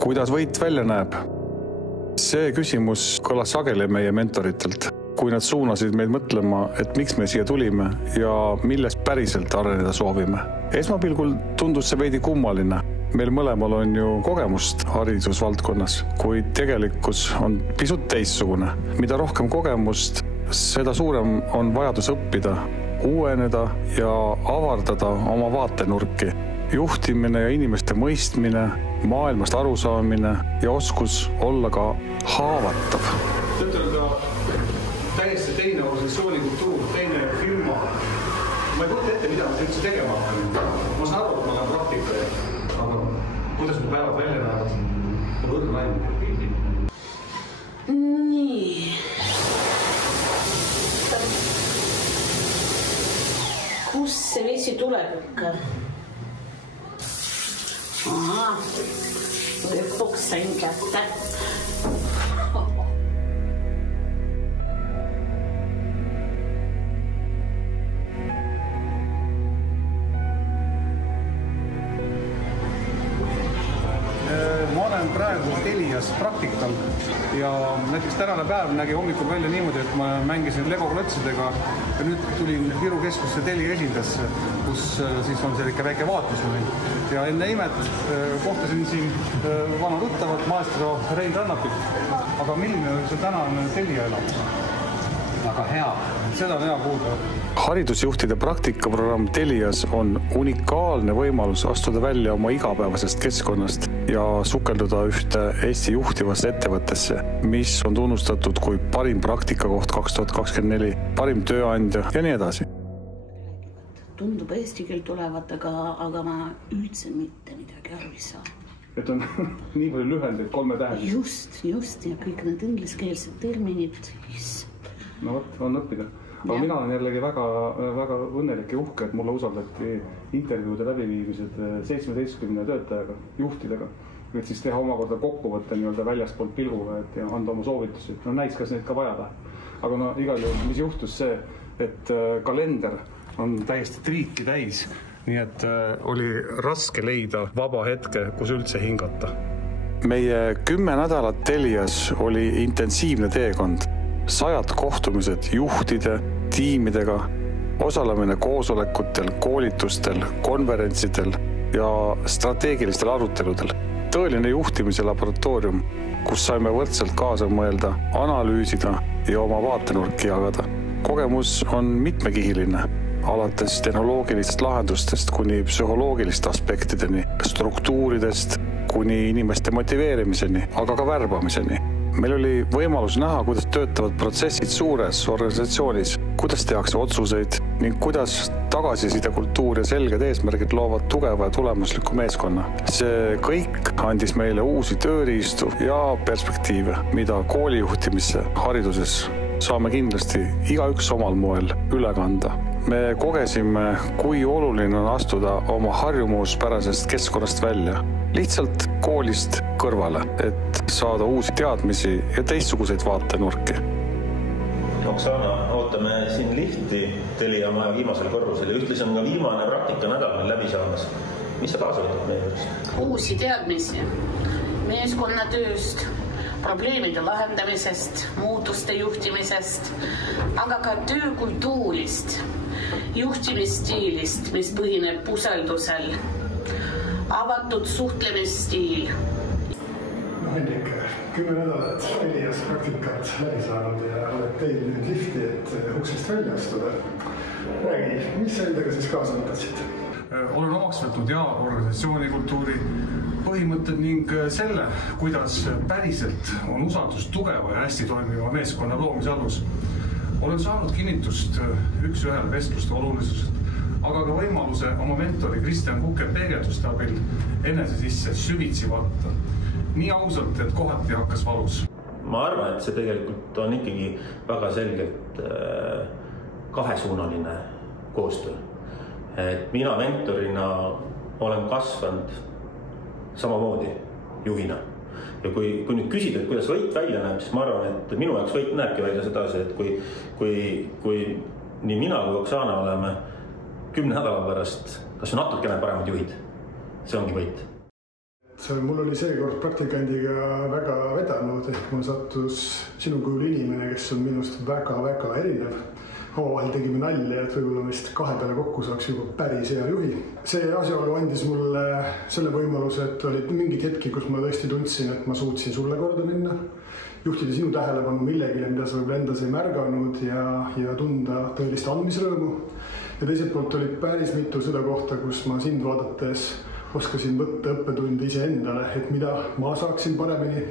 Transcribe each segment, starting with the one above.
Kuidas võit välja näeb? See küsimus kõlas sageli meie mentoritelt, kui nad suunasid meid mõtlema, et miks me siia tulime ja millest päriselt areneda soovime. Esmapilgul tundus see veidi kummaline. Meil mõlemal on ju kogemust haridusvaldkonnas, kuid tegelikkus on pisut teistsugune. Mida rohkem kogemust, seda suurem on vajadus õppida, uueneda ja avardada oma vaatenurki. Juhtimine ja inimeste mõistmine, maailmast arusaamine ja oskus olla ka haavatav. Töötel on ka täiesti teine organisatsioonikultuur, teine firma. Ma ei kujuta ette, mida ma üldse tegema hakkan. Ma saan aru, et ma olen praktikaja, aga kuidas need päevad välja näevad? Ma võrdun ainult. Nii. Kus see vesi tuleb ikka? Lõpuks sain kätte. Ma olen praegu Telias praktikal ja näiteks tänane päev nägi hommikul välja niimoodi, et ma mängisin Lego klotsidega ja nüüd tulin Viru keskusse Telia esindasse, kus siis on selline väike vaatlusmoment. Ja enne imet kohtasin siin vana tuttavat maestro Rein Rannapit. Aga milline see tänane Telia elamus? Väga hea. Seda on hea kuulda. Haridusjuhtide praktikaprogramm Telias on unikaalne võimalus astuda välja oma igapäevasest keskkonnast ja sukelduda ühte Eesti juhtivasse ettevõttesse, mis on tunnustatud kui parim praktikakoht 2024, parim tööandja ja nii edasi. Tundub eesti keel tulevat, aga ma üldse mitte midagi aru ei saa. Et on nii palju lühendeid, 3 tähendid. Just ja kõik need ingliskeelsed terminid. No võt, on õppida. Aga mina olen jällegi väga õnnelik ja uhke, et mulle usaldati intervjuude läbiviimised 17 töötajaga, juhtidega. Et siis teha omakorda kokkuvõtte nii-öelda väljaspool pilguga ja anda oma soovitusi. No näis, kas neid ka vajada. Aga no igal juhul, mis juhtus see, et kalender on täiesti triiki täis. Nii et oli raske leida vaba hetke, kus üldse hingata. Meie 10 nädalat Telias oli intensiivne teekond. 100 kohtumised juhtide, tiimidega, osalemine koosolekutel, koolitustel, konverentsidel ja strateegilistel aruteludel. Tõeline juhtimise laboratoorium, kus saime võrdselt kaasa mõelda, analüüsida ja oma vaatenurki jagada. Kogemus on mitmekihiline, alates tehnoloogilistest lahendustest kuni psühholoogiliste aspektideni, struktuuridest kuni inimeste motiveerimiseni, aga ka värbamiseni. Meil oli võimalus näha, kuidas töötavad protsessid suures organisatsioonis, kuidas tehakse otsuseid ning kuidas tagasisidekultuur ja selged eesmärgid loovad tugeva ja tulemusliku meeskonna. See kõik andis meile uusi tööriistu ja perspektiive, mida koolijuhtimisse hariduses saame kindlasti igaüks omal moel üle kanda. Me kogesime, kui oluline on astuda oma harjumuspärasest keskkonnast välja. Lihtsalt koolist kõrvale, et saada uusi teadmisi ja teistsuguseid vaatenurki. Oksana, ootame siin lifti Telia maja viimasel korrusel ja ühtlasi on ka viimane praktika nädal meil läbi saamas. Mis sa kaasa võtad meie juures? Uusi teadmisi meeskonnatööst, probleemide lahendamisest, muutuste juhtimisest, aga ka töökultuurist, juhtimisstiilist, mis põhineb usaldusel, avatud suhtlemisstiil. Henrik, 10 nädalat Telias praktikat läbi saanud ja oled teil nüüd lifti, et uksest välja astuda. Räägi, mis sa endaga siis kaasa mõtlesid? Olen omaks võtnud ja organisatsioonikultuuri põhimõtted ning selle, kuidas päriselt on usaldus tugeva ja hästi toimiva meeskonna loomise alus. Olen saanud kinnitust üks-ühele vestluste olulisusest, aga ka võimaluse oma mentori Kristjan Kuke peegelduste abil enese sisse süvitsi vaadata. Nii ausalt, et kohati hakkas valus. Ma arvan, et see tegelikult on ikkagi väga selgelt kahesuunaline koostöö. Et mina mentorina olen kasvanud samamoodi juhina. Ja kui nüüd küsida, et kuidas võit välja näeb, siis ma arvan, et minu jaoks võit näebki välja sedasi, et kui nii mina kui Oksana oleme 10 nädala pärast kas natukene paremad juhid, see ongi võit. Mul oli seekord praktikandiga väga vedanud, ehk mul sattus sinu kujul inimene, kes on minust väga-väga erinev. Omavahel tegime nalja, et võib-olla meist 2 peale kokku saaks juba päris hea juhi. See asjaolu andis mulle selle võimaluse, et olid mingid hetki, kus ma tõesti tundsin, et ma suutsin sulle korda minna, juhtida sinu tähelepanu millegile, mida sa võib-olla endas ei märganud ja tunda tõelist andmisrõõmu. Ja teiselt poolt olid päris mitu seda kohta, kus ma sind vaadates oskasin võtta õppetunde iseendale, et mida ma saaksin paremini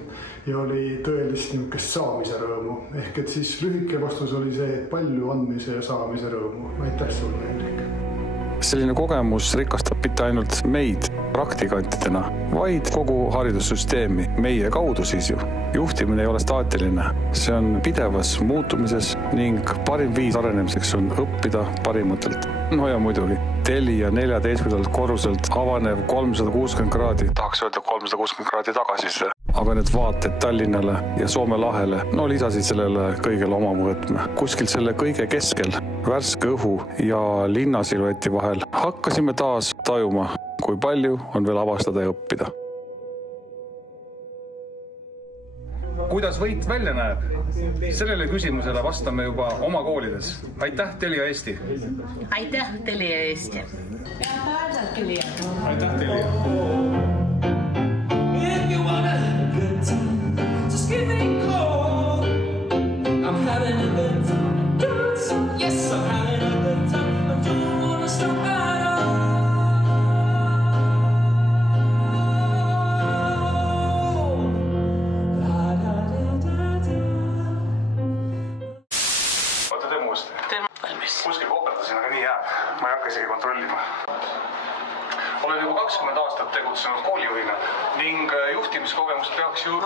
ja oli tõelist niisugust saamise rõõmu. Ehk et siis lühike vastus oli see, et palju andmise ja saamise rõõmu. Aitäh sulle, Hendrik. Selline kogemus rikastab mitte ainult meid praktikantidena, vaid kogu haridussüsteemi, meie kaudu siis ju. Juhtimine ei ole staatiline, see on pidevas muutumises ning parim viis arenemiseks on õppida parimatelt. No ja muidugi, Telia 14. korruselt avanev 360 kraadi, tahaks öelda 360 kraadi tagasi, aga need vaated Tallinnale ja Soome lahele, no lisasid sellele kõigele oma võtme. Kuskil selle kõige keskel, värske õhu ja linnasilueti vahel hakkasime taas tajuma, kui palju on veel avastada ja õppida. Kuidas võit välja näeb? Sellele küsimusele vastame juba oma koolides. Aitäh, Telia Eesti! Aitäh, Telia Eesti! Aitäh, Telia! Aitäh, Telia! Kuskil koperdasin, aga nii jääb. Ma ei hakka isegi kontrollima. Olen juba 20 aastat tegutsenud koolijuhina ning juhtimiskogemust peaks ju...